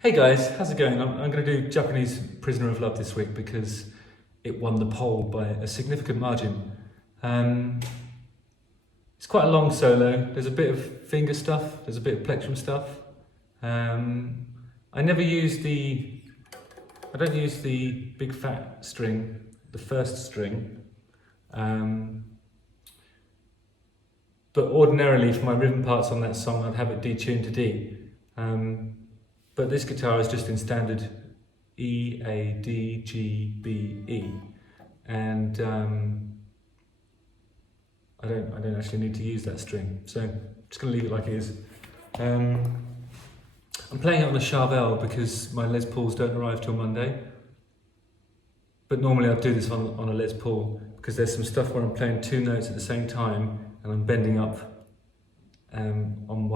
Hey guys, how's it going? I'm going to do Japanese Prisoner of Love this week because it won the poll by a significant margin. Um, it's quite a long solo. There's a bit of finger stuff, there's a bit of plectrum stuff. Um, I never use I don't use the big fat string, the first string. But ordinarily for my rhythm parts on that song, I'd have it detuned to D. But this guitar is just in standard E, A, D, G, B, E, and I don't actually need to use that string, so I'm just going to leave it like it is. I'm playing it on a Charvel because my Les Pauls don't arrive till Monday, but normally I'd do this on a Les Paul because there's some stuff where I'm playing two notes at the same time and I'm bending up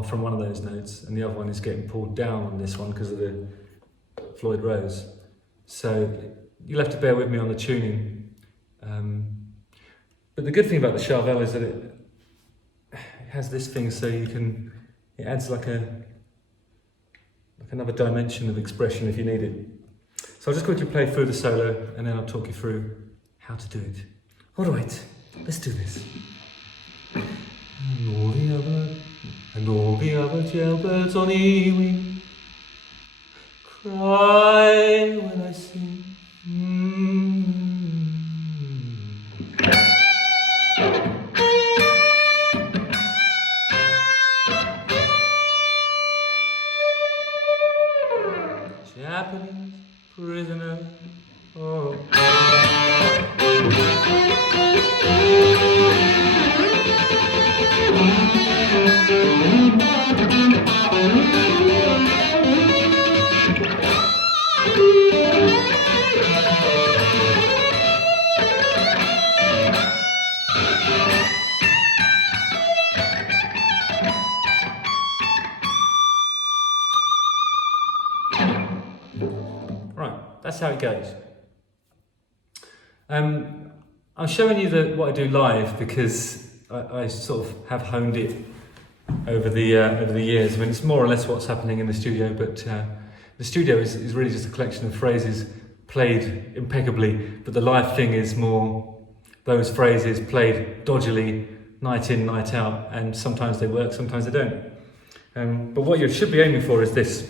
from one of those notes, and the other one is getting pulled down on this one because of the Floyd Rose. So you'll have to bear with me on the tuning. But the good thing about the Charvel is that it has this thing, so it adds like another dimension of expression if you need it. So I'll just quickly play through the solo and then I'll talk you through how to do it. All right, let's do this. And all the other jailbirds on E-wing cry when I sing. Japanese prisoner. Oh. Right, that's how it goes. I'm showing you what I do live because I sort of have honed it over the years. I mean, it's more or less what's happening in the studio, but the studio is really just a collection of phrases played impeccably, but the live thing is more those phrases played dodgily, night in, night out, and sometimes they work, sometimes they don't. But what you should be aiming for is this.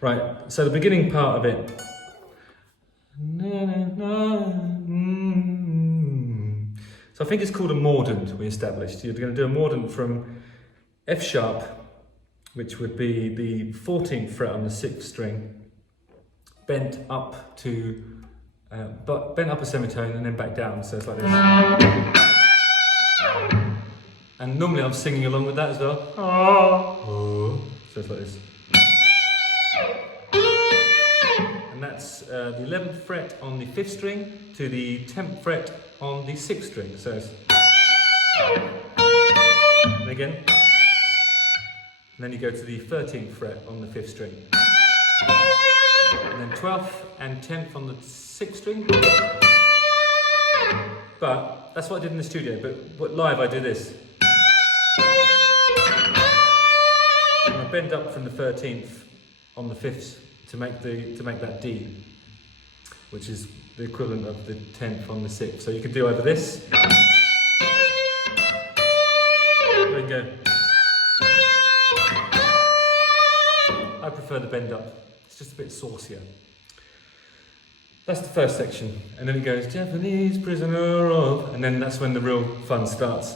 Right, so the beginning part of it. So I think it's called a mordant, we established. You're going to do a mordant from F sharp, which would be the 14th fret on the 6th string, bent up a semitone and then back down, so it's like this. And normally I'm singing along with that as well. So it's like this. And that's the 11th fret on the 5th string to the 10th fret on the 6th string. So it's... And again. And then you go to the 13th fret on the 5th string. And then 12th and 10th on the 6th string. But that's what I did in the studio, but live I do this. And I bend up from the 13th on the 5th to make that D, which is the equivalent of the 10th on the 6th. So you can do either this, there you go. I prefer the bend up, it's just a bit saucier. That's the first section, and then it goes Japanese prisoner of, and then that's when the real fun starts.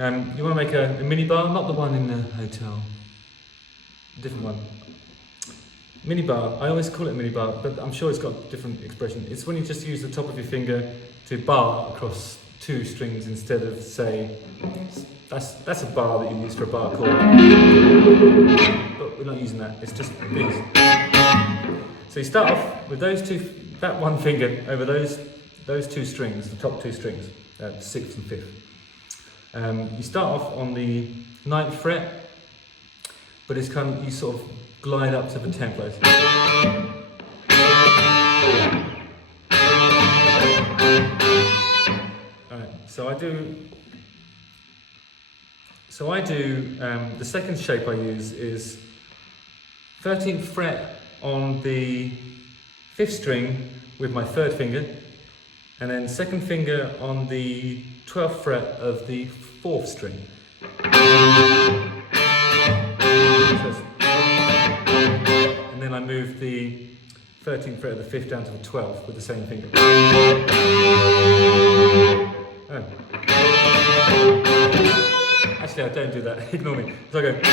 You want to make a mini bar, not the one in the hotel, a different one. Mini bar, I always call it a mini bar, but I'm sure it's got a different expression. It's when you just use the top of your finger to bar across two strings instead of, say, that's a bar that you use for a bar chord. But we're not using that, it's just these. So you start off with that one finger over those two strings, the top two strings, 6th and 5th. You start off on the 9th fret, but it's kind of, you sort of glide up to the 10th place. Alright, so I do the second shape I use is 13th fret on the 5th string with my 3rd finger, and then 2nd finger on the 12th fret of the 4th string. And then I move the 13th fret of the 5th down to the 12th with the same finger. Oh. Actually, I don't do that, ignore me. So I go. Then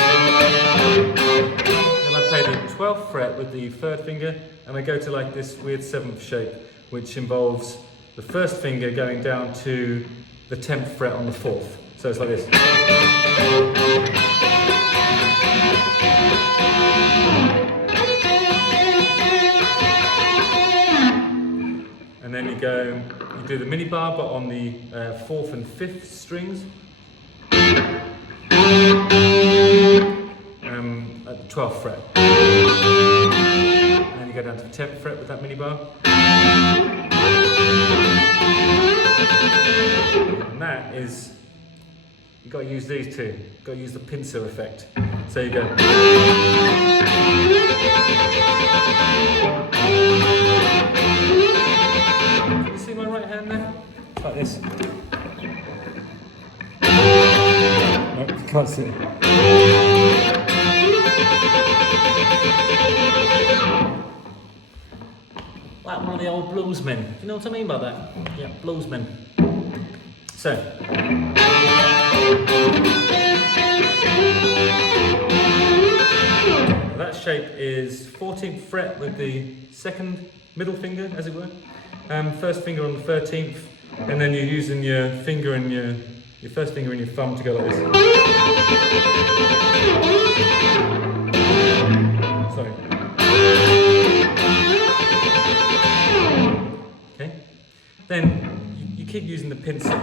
I play the 12th fret with the 3rd finger, and I go to like this weird 7th shape, which involves the 1st finger going down to the 10th fret on the 4th. So it's like this. And then you do the mini bar, but on the 4th and 5th strings. At the 12th fret. And then you go down to the 10th fret with that mini bar. And that is, you've got to use these two. You've got to use the pincer effect. So you go. Can you see my right hand there? It's like this. Nope, you can't see it. Like one of the old bluesmen. Do you know what I mean by that? Yeah, bluesmen. So. That shape is 14th fret with the 2nd middle finger, as it were. 1st finger on the 13th, and then you're using your finger and your 1st finger and your thumb to go like this. Sorry. Okay. Then you keep using the pincer.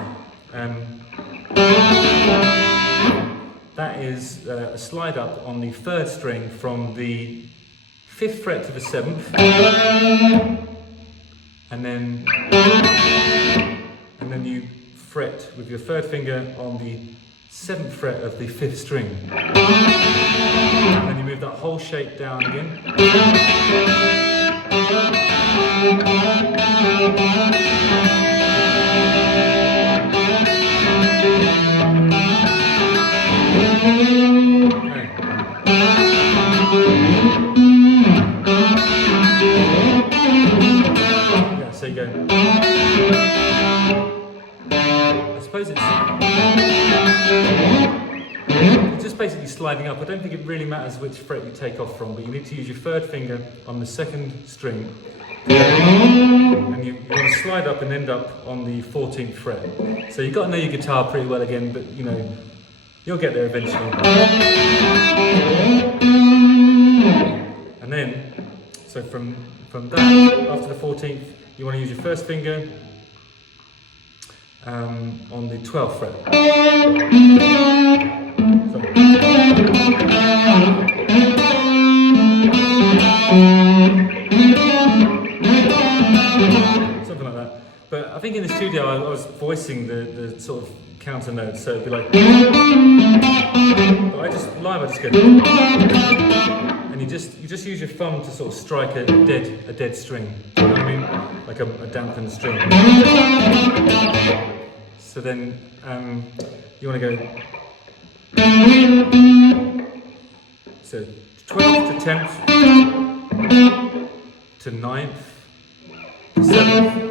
That is a slide up on the 3rd string from the 5th fret to the 7th, and then you fret with your 3rd finger on the 7th fret of the 5th string. And then you move that whole shape down again. Yeah, so you go. I suppose it's just basically sliding up. I don't think it really matters which fret you take off from, but you need to use your 3rd finger on the 2nd string, and you want to slide up and end up on the 14th fret. So you've got to know your guitar pretty well again, but you know, you'll get there eventually. And then, so from that, after the 14th, you want to use your 1st finger on the 12th fret. Something like that. But I think in the studio I was voicing the sort of counter notes, so it'd be like. But I just go. And you just use your thumb to sort of strike a dead string. You know what I mean? Like a dampened string. So then you want to go. So 12th to 10th to 9th to 7th.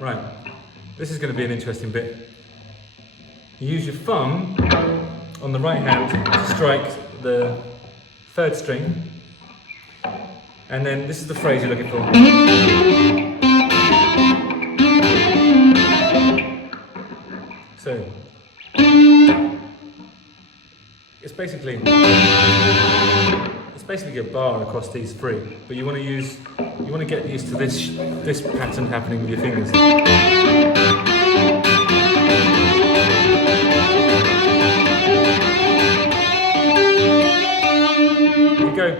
Right, this is going to be an interesting bit. You use your thumb on the right hand to strike the 3rd string, and then this is the phrase you're looking for. So it's basically a bar across these three, but you want to get used to this pattern happening with your fingers. Here you go.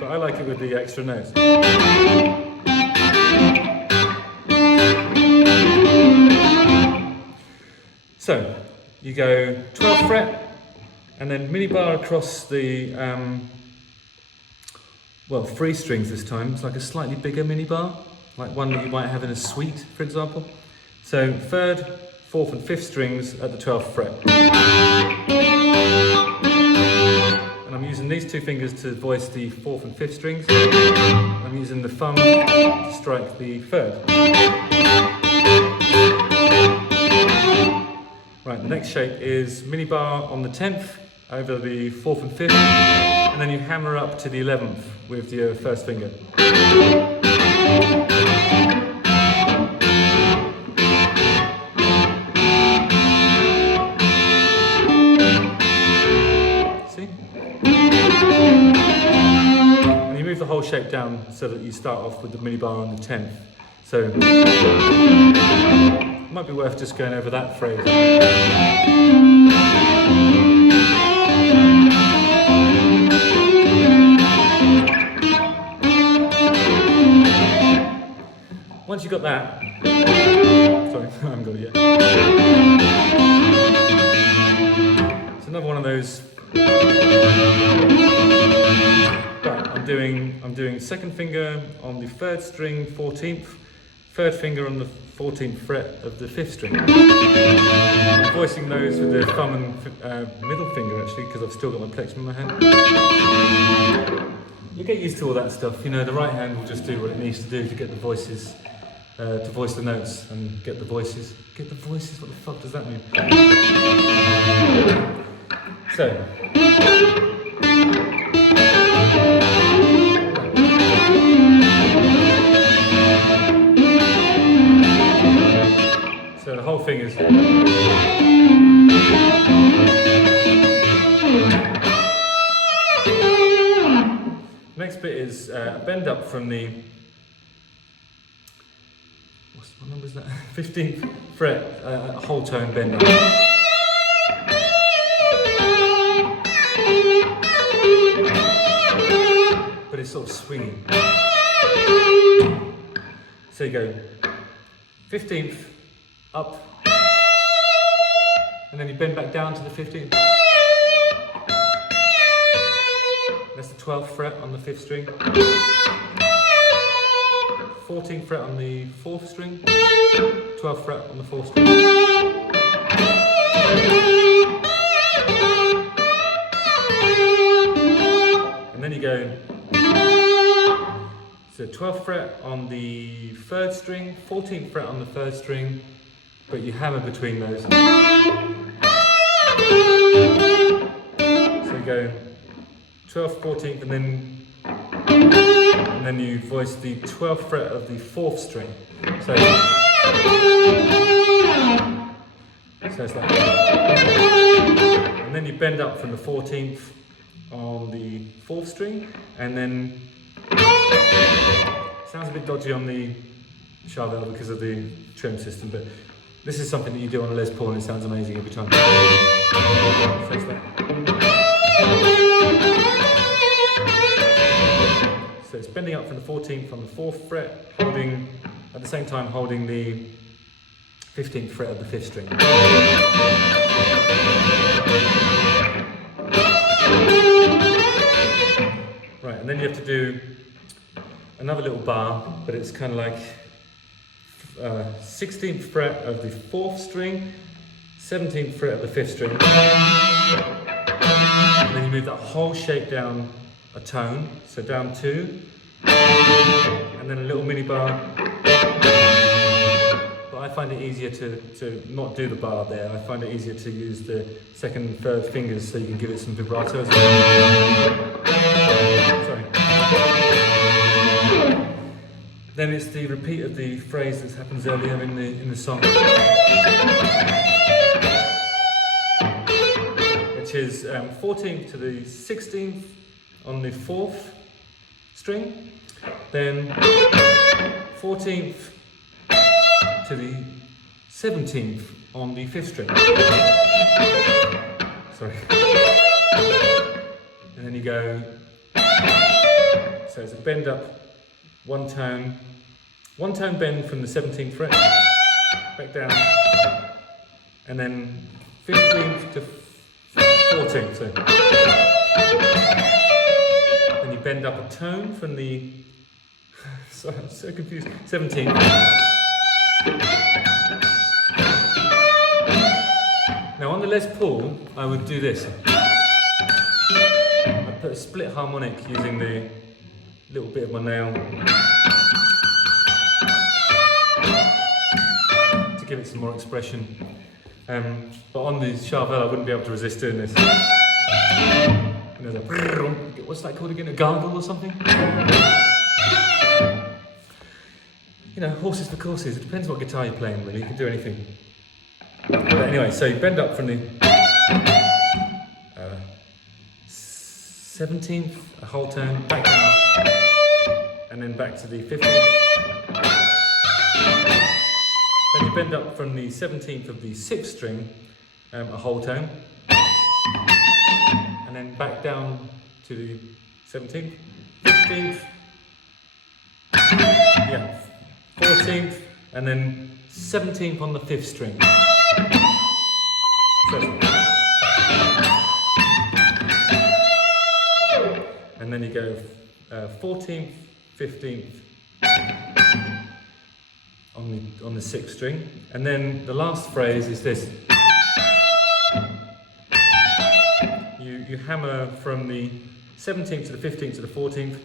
But I like it with the extra notes. So you go 12th fret, and then minibar across the, well, 3 strings this time. It's like a slightly bigger minibar, like one that you might have in a suite, for example. So 3rd, 4th and 5th strings at the 12th fret. And I'm using these 2 fingers to voice the 4th and 5th strings. I'm using the thumb to strike the 3rd. Right, the next shape is minibar on the 10th over the 4th and 5th, and then you hammer up to the 11th with your 1st finger. See? And you move the whole shape down so that you start off with the minibar on the 10th. So it might be worth just going over that phrase. Once you've got that, sorry, I haven't got it yet. It's another one of those. Right, I'm doing 2nd finger on the 3rd string, 14th, 3rd finger on the 14th fret of the 5th string. I'm voicing those with the thumb and middle finger actually, because I've still got my plectrum in my hand. You get used to all that stuff, you know, the right hand will just do what it needs to do to get the voices, to voice the notes and get the voices. Get the voices, what the fuck does that mean? So. So the whole thing is. Next bit is bend up from the. What number is that? 15th fret, whole tone bend up. But it's sort of swinging. So you go 15th. Up, and then you bend back down to the 15th. That's the 12th fret on the 5th string. 14th fret on the 4th string. 12th fret on the 4th string. And then you go, so 12th fret on the 3rd string, 14th fret on the 3rd string, but you hammer between those. So you go 12th, 14th, and then you voice the 12th fret of the 4th string. So it's like that. And then you bend up from the 14th on the 4th string, and then sounds a bit dodgy on the Charvel because of the trim system, but this is something that you do on a Les Paul and it sounds amazing every time. So it's that. So it's bending up from the 14th on the 4th fret, holding at the same time holding the 15th fret of the 5th string. Right, and then you have to do another little bar, but it's kind of like 16th fret of the 4th string, 17th fret of the 5th string. And then you move that whole shape down a tone, so down 2, and then a little mini bar. But I find it easier to not do the bar there. I find it easier to use the 2nd and 3rd fingers so you can give it some vibrato as well. Sorry. Then it's the repeat of the phrase that happens earlier in the song, which is 14th to the 16th on the 4th string, then 14th to the 17th on the 5th string. Sorry. And then you go, so it's a bend up, one tone bend from the 17th fret, back down, and then 15th to 14th. So. Then you bend up a tone from the, sorry, I'm so confused, 17th. Now on the Les Paul, I would do this. I put a split harmonic using the little bit of my nail to give it some more expression. But on the Charvel, I wouldn't be able to resist doing this. And there's a, what's that called again? A gargle or something? You know, horses for courses. It depends what guitar you're playing, really. You can do anything. But anyway, so you bend up from the 17th, a whole tone, back down, and then back to the 15th. Then you bend up from the 17th of the 6th string, a whole tone, and then back down to the 17th, 15th, yeah, 14th, and then 17th on the 5th string. And then you go 14th, 15th on the 6th string, and then the last phrase is this. You hammer from the 17th to the 15th to the 14th,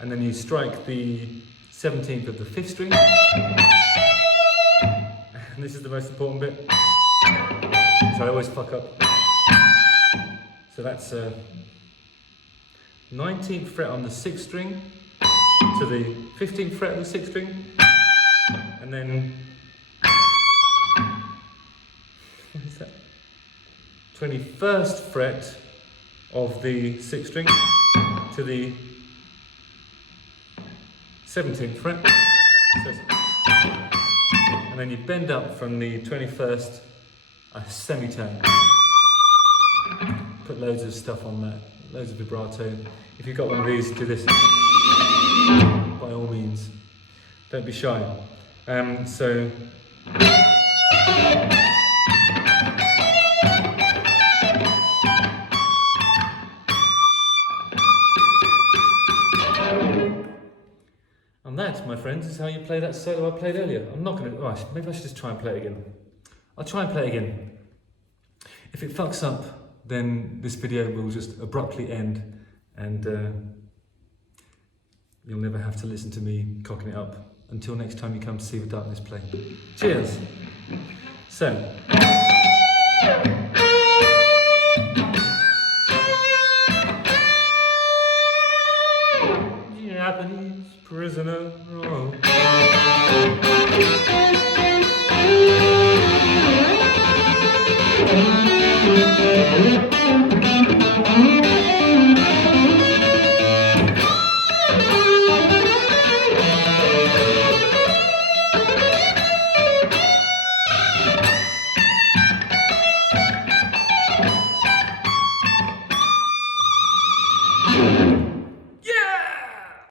and then you strike the 17th of the 5th string. And this is the most important bit, so I always fuck up. So that's 19th fret on the 6th string to the 15th fret of the 6th string, and then what is that? 21st fret of the 6th string to the 17th fret, and then you bend up from the 21st, a semitone. Put loads of stuff on that, loads of vibrato. If you've got one of these, do this. By all means, don't be shy. So. And that, my friends, is how you play that solo I played earlier. I'm not going to, oh, maybe I should just try and play it again. I'll try and play it again. If it fucks up, then this video will just abruptly end, and you'll never have to listen to me cocking it up until next time you come to see the Darkness play. Cheers! So. Japanese prisoner